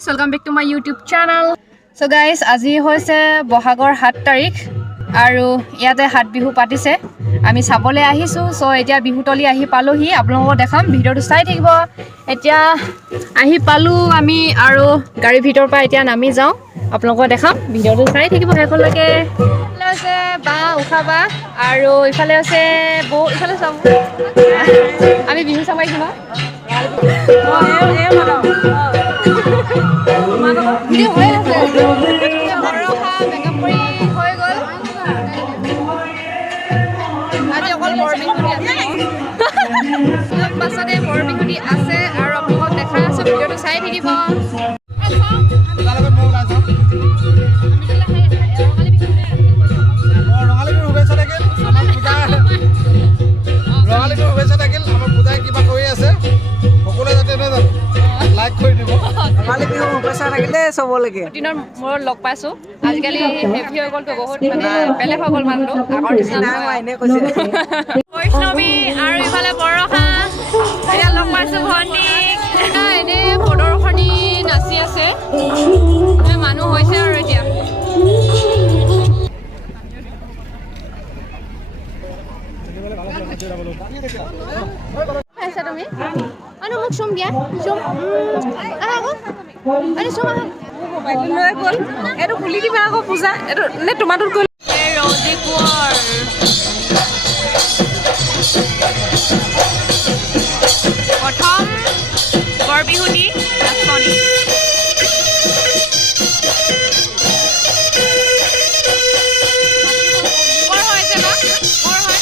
Welcome back to my YouTube channel. So guys, আজি হৈছে বহাগৰ 7 তাৰিখ আৰু ইয়াতে হাত বিহু পাতিছে আমি চাবলৈ আহিছো সো এতিয়া বিহুতলি আহি পালোহি আপোনালোকক দেখাম ভিডিওটো চাই থাকিব এতিয়া আহি পালো আমি আৰু গাড়ী ভিতৰ পৰা এতিয়া নামি যাও আপোনালোকক দেখাম ভিডিওটো চাই থাকিব হেকলৈকে আছে বা উখাবা আৰু ইফালে আছে বো ইফালে চাম আমি বিহু চাবাই কিনা ভিডিও হৈ আছে বৰখা মেকআপ কৰি হৈ গ'ল আজি অকল বৰ বিহুটি আছে পাছতে বৰ বিহুটি আছে আৰু আপোনালোকক দেখাই আছো ভিডিওটো চাই থাকিব দিনৰ মূৰত লগ পাইছো আজিকালি হেভি হৈ গ'লতো বহুত মানে বেলেগ হৈ গ'ল মানুহটো আগৰ নিচিনা বৈষ্ণৱী আৰু ইফালে বৰষা এতিয়া লগ পাইছো ভণ্টিক এনে প্ৰদৰ্শনী নাচি আছে মানুহ হৈছে আৰু এতিয়া তুমি আনো মোক চুম দিয়া চুম আরে সোমা মোবাইল লয় গল এটো খুলি দিবা আকৌ পূজা এটো নে টমাটোত গল এ ৰৌজি কোৰ প্ৰথম বৰ বিহুটি নাচনি কৰ হৈছে না কৰ হয়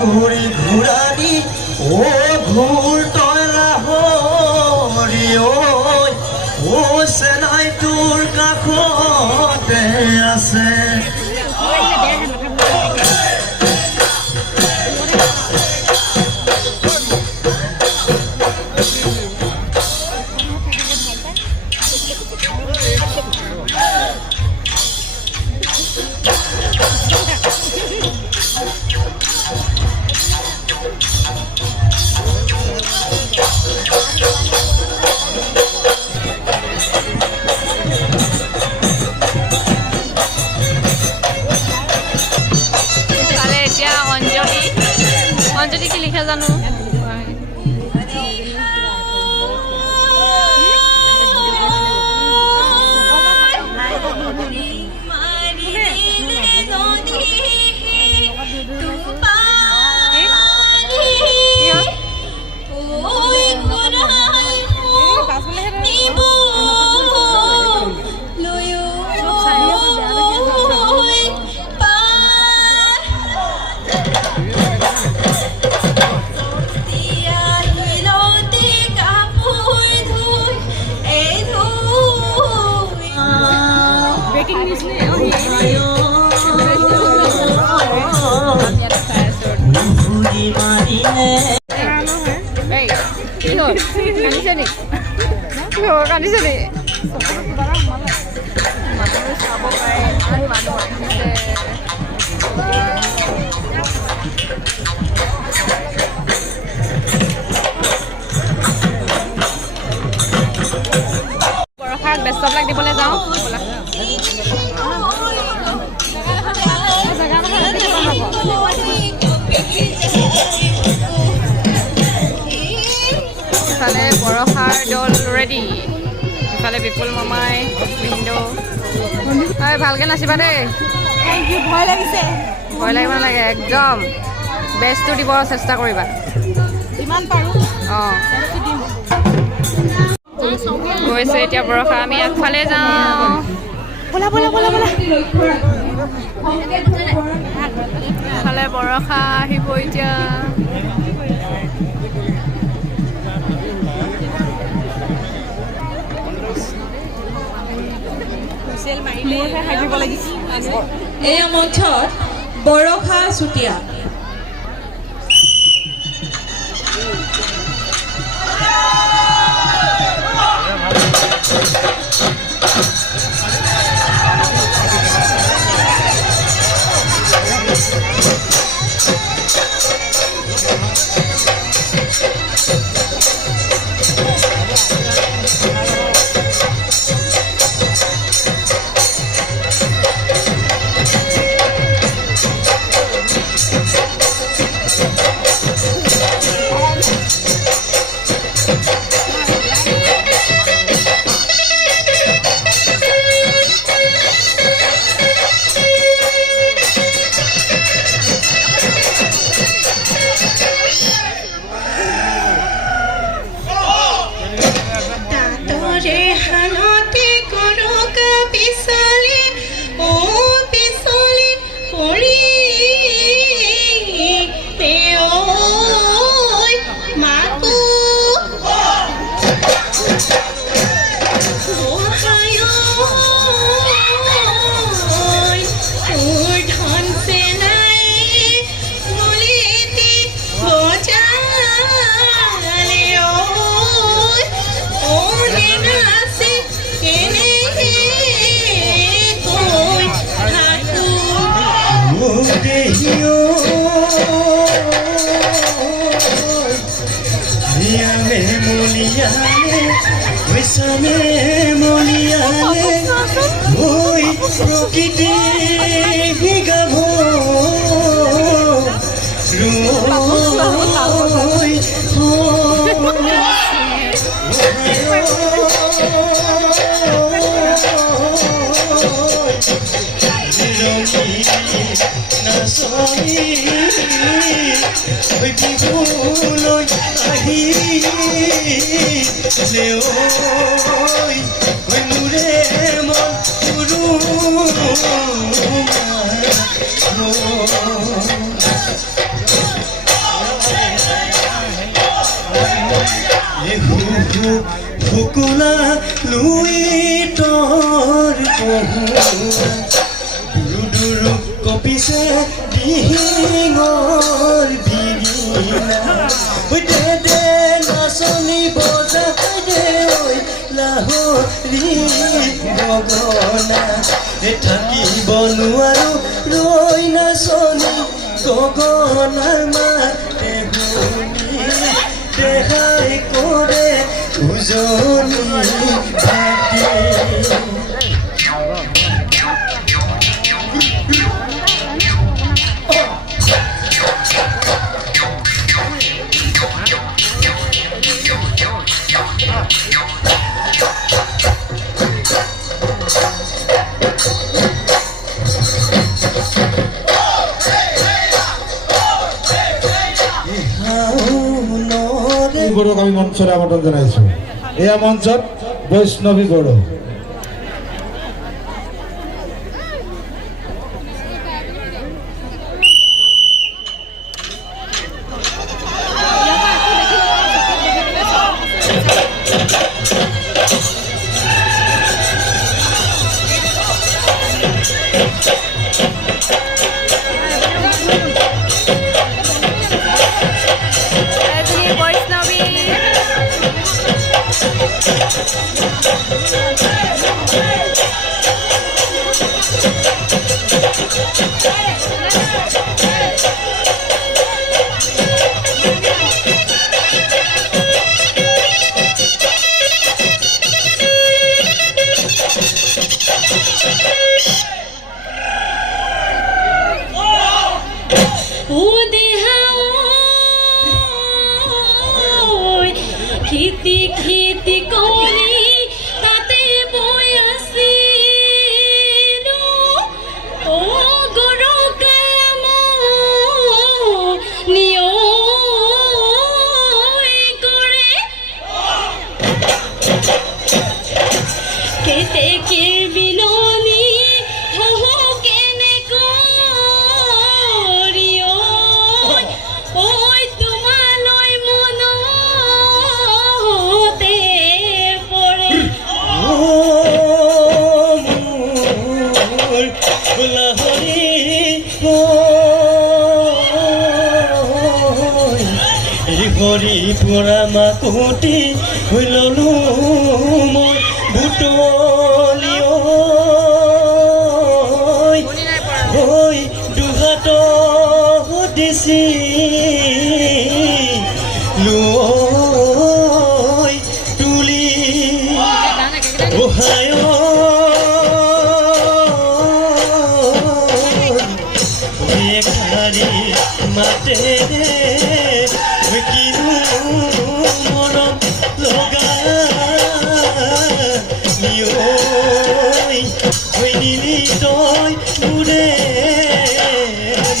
ঘুৰি ঘুৰানি ও ঘুৰ তলা হৰি ও সেনাই তোৰ কাষতে আছে অঞ্জলি কি লিখা জানো মাৰিলে এই কি হ'ল কান্দিছে নি কি হ'ল কান্দিছে নি মানুহ চাব পাৰে ইমান মানুহ আহিছে বৰষাক বেষ্টবিলাক দিবলৈ যাওঁ ব'লা ইফালে বৰষাৰ দল ৰেডি ইফালে বিপুল মামাই ভিন্দু হয় ভালকৈ নাচিবা দেই ভয় লাগিছে ভয় লাগিব নালাগে একদম বেষ্টটো দিব চেষ্টা কৰিবা যিমান পাৰোঁ অঁ গৈছে এতিয়া বৰষা আমি আগফালে যাওঁ ব'লা ব'লা ব'লা ব'লা ইফালে বৰষা আহিব এতিয়া এয়া মঞ্চত বৰষা চুতীয়া প্ৰকৃতি গাভ বিহুলৈ আহিলে মোৰে মন ফুকুলা লুই তৰ দুৰু কপিছে ডিঙৰ বিৰিনা দে নাচনি বজা দে ঐ লাহৰি গগনা থাকিব নোৱাৰো ৰৈ নাচনি গগনাৰ মাতে শুনি দেখাই কৰে উজনি ভাতি গৌৰৱক আমি মঞ্চৰে আমন্ত্ৰণ জনাইছোঁ এয়া মঞ্চত বৈষ্ণৱী গৌৰৱ খেতি খেতি কৰি তাতে বৈ আছিলো অ গৰু কাম নিয়ৈ কৰে কেতেকীৰ বিননি হহ কেনে কৰি ঐ তোমালৈ মনতে পৰে হৰি পৰা মাকুটি হৈ ললো মই বুটলি হৈ দুহাত দিছি লৈ তুলি ওহায় খাৰি মাতেৰে কিনো মৰম লগা হৈ নিলি তই মোৰে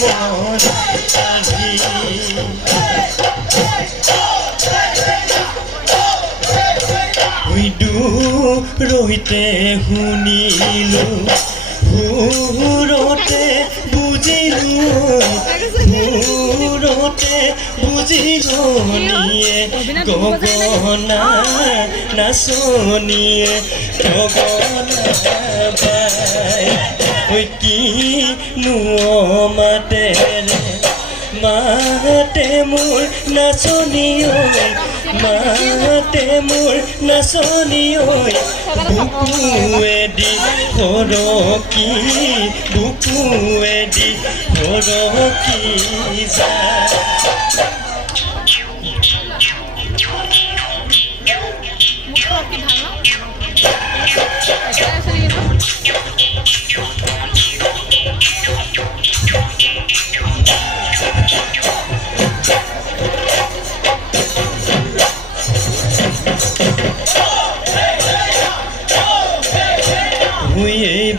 মন আজি দূৰতে শুনিলো সুৰতে বুজিলো বুজিলনিয়ে গগনা নাচনিয়ে গগনা পাই কিনো মাতেৰে মাতে মোৰ নাচনি ঐ মাতে মোৰ নাচনি ঐ বুকুৱেদি সৰকি বুকুৱেদি সৰকি যায়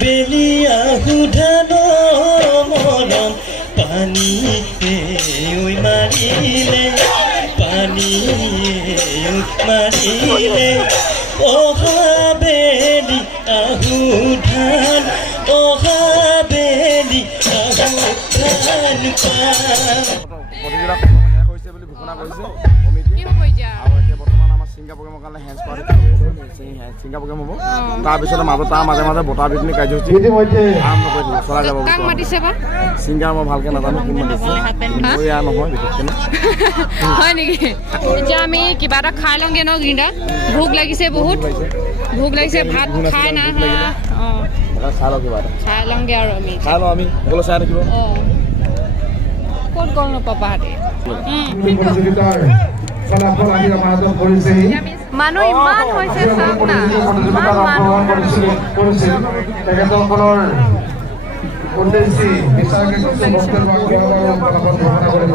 বেলিয়া সুধান মৰম পানী মাৰিলে পানী মাৰিলে অহা বেলি আহুধান অহা বেলি আহুধান প্ৰতিযোগিতা শেষ হৈছে বুলি ঘোষণা কৰিছে কমিটিয়ে আৰু এতিয়া বৰ্তমান আমাৰ ছিংগা প্ৰগ্ৰেমৰ কাৰণে হেঞ্চ পাৰ্টি ছিংগা প্ৰগ্ৰেম হ'ব তাৰপিছতে তাৰ মাজে মাজে বঁটা বিতৰণি কাৰ্যসূচী আৰম্ভ কৰি দিব চলাই যাব ছিংগাৰ মই ভালকৈ নাজানো কোন মাতিছে মই ইয়াৰ নহয় বিশেষকৈ হয় নেকি এতিয়া আমি কিবা এটা খাই লওঁগৈ ন গ্ৰীণদা ভোক লাগিছে বহুত ভোক লাগিছে ভাত খাই নাই খাই লওঁ কিবা এটা খাই লওঁগৈ আৰু আমি খাই লওঁ আমি সকলো চাই থাকিব ক'ত গ'ল ন পাপাহঁতে মানুহ ইমান হৈছে চাওক না ইমান মানুহ তেখেতসকলৰ উদ্দেশ্যি বিচাৰকে কিছু বক্তব্য ঘোষণা কৰিব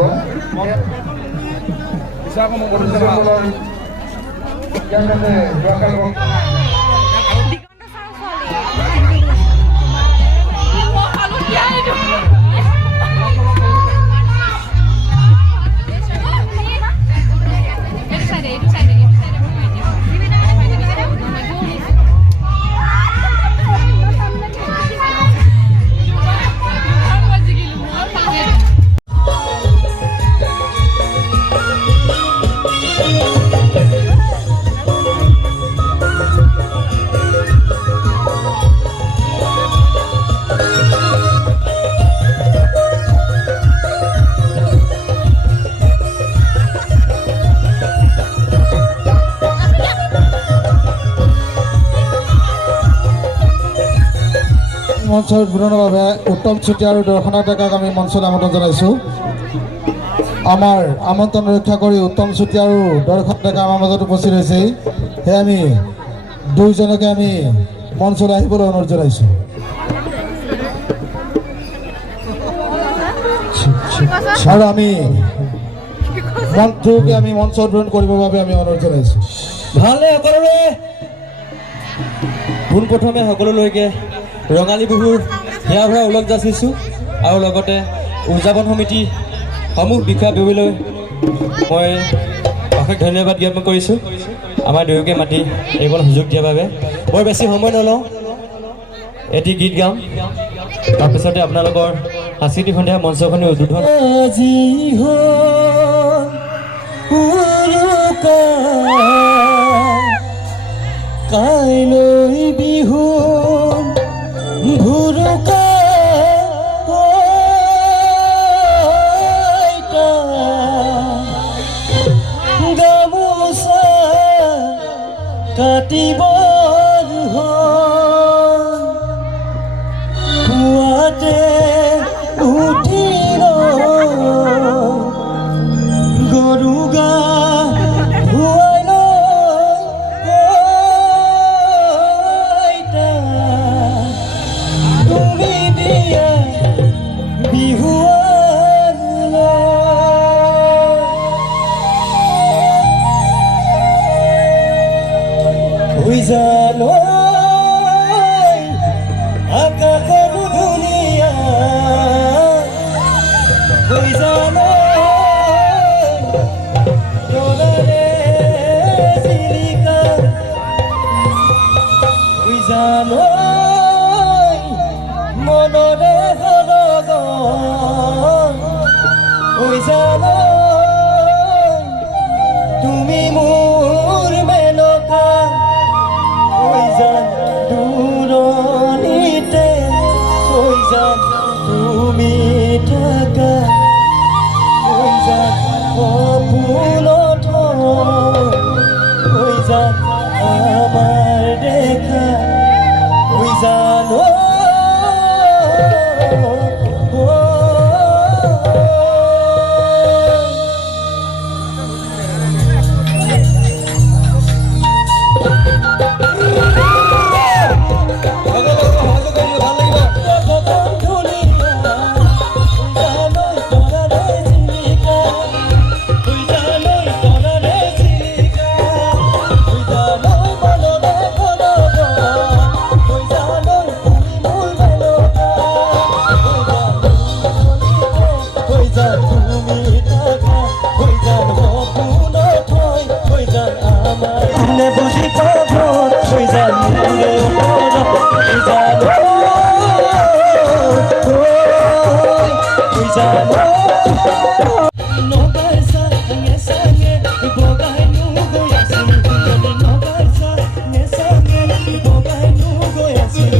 মঞ্চৰ উদ্বোধনৰ বাবে উত্তম চুতীয়া আৰু দৰ্শনা ডেকাক আমি মঞ্চলৈ আমন্ত্ৰণ জনাইছোঁ। আমাৰ আমন্ত্ৰণ ৰক্ষা কৰি উত্তম চুতীয়া আৰু দৰ্শনা ডেকা আমাৰ মাজত উপস্থিত হৈছে। সেয়ে আমি দুয়োজনকে আমি মঞ্চলৈ আহিবলৈ অনুৰোধ জনাইছোঁ। আৰু আমি মন্ত্ৰকে আমি মঞ্চ উদ্বোধন কৰিবৰ বাবে আমি অনুৰোধ জনাইছোঁ। ভালনে সকলোৰে? পোনপ্ৰথমে সকলোলৈকে ৰঙালী বিহুৰ হিয়া ভৰা ওলগ যাচিছোঁ আৰু লগতে উদযাপন সমিতি সমূহ বিষয়াবৰ্গলৈ মই অশেষ ধন্যবাদ জ্ঞাপন কৰিছোঁ আমাৰ দুয়োকে মাতি এইকণ সুযোগ দিয়াৰ বাবে। বৰ বেছি সময় নলওঁ, এটি গীত গাম, তাৰপিছতে আপোনালোকৰ সাংস্কৃতিক সন্ধিয়া মঞ্চখনি উদ্বোধন। কাইলৈ বিহু ভুৰুকা গামোচা কাটিব পুৱাতে উঠিব গৰু গা ধুৱাই তুমি দিয়া বিহুৱান হৈ জানো আকাশনো ধুনীয়া হৈ জানো তৰাৰে চিলিকা হৈ জানো মনৰে সৰগন হৈ জানো তুমি মোৰ মেনকা হৈ যান দূৰণিতে হৈ যান তুমি থাকা হৈ যান সপোনত হৈ যান আমাৰ দেখা হৈ জানো বুজি পাব হৈ যান নগাৰ চাঙে চাঙে বগাই গৈ আছিল নগাৰ চাঙে চাঙে বগাই গৈ আছিল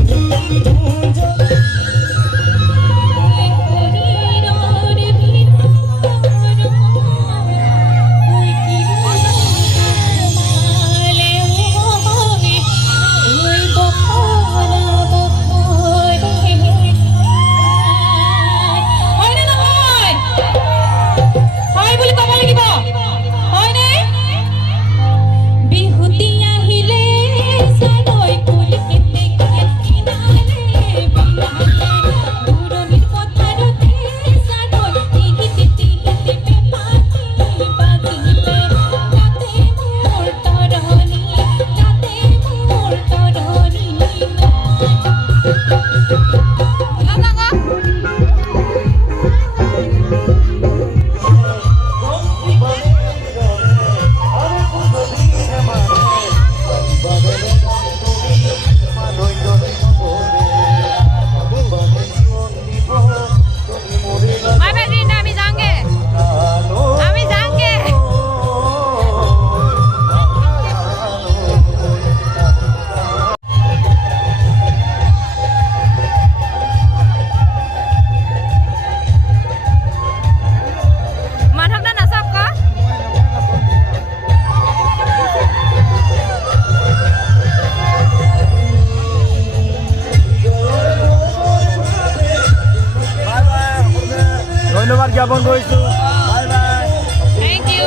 জ্ঞাপন কৰিছোঁ bye bye thank you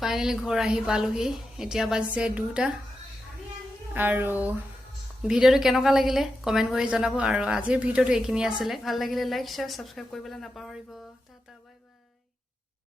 finally ঘৰ আহি পালোহি এতিয়া বাজিছে 2টা আৰু ভিডিঅ'টো কেনেকুৱা লাগিলে কমেণ্ট কৰি জনাব আৰু আজিৰ ভিডিঅ'টো এইখিনি আছিলে ভাল লাগিলে লাইক শ্বেয়াৰ ছাবস্ক্ৰাইব কৰিবলৈ নাপাহৰিব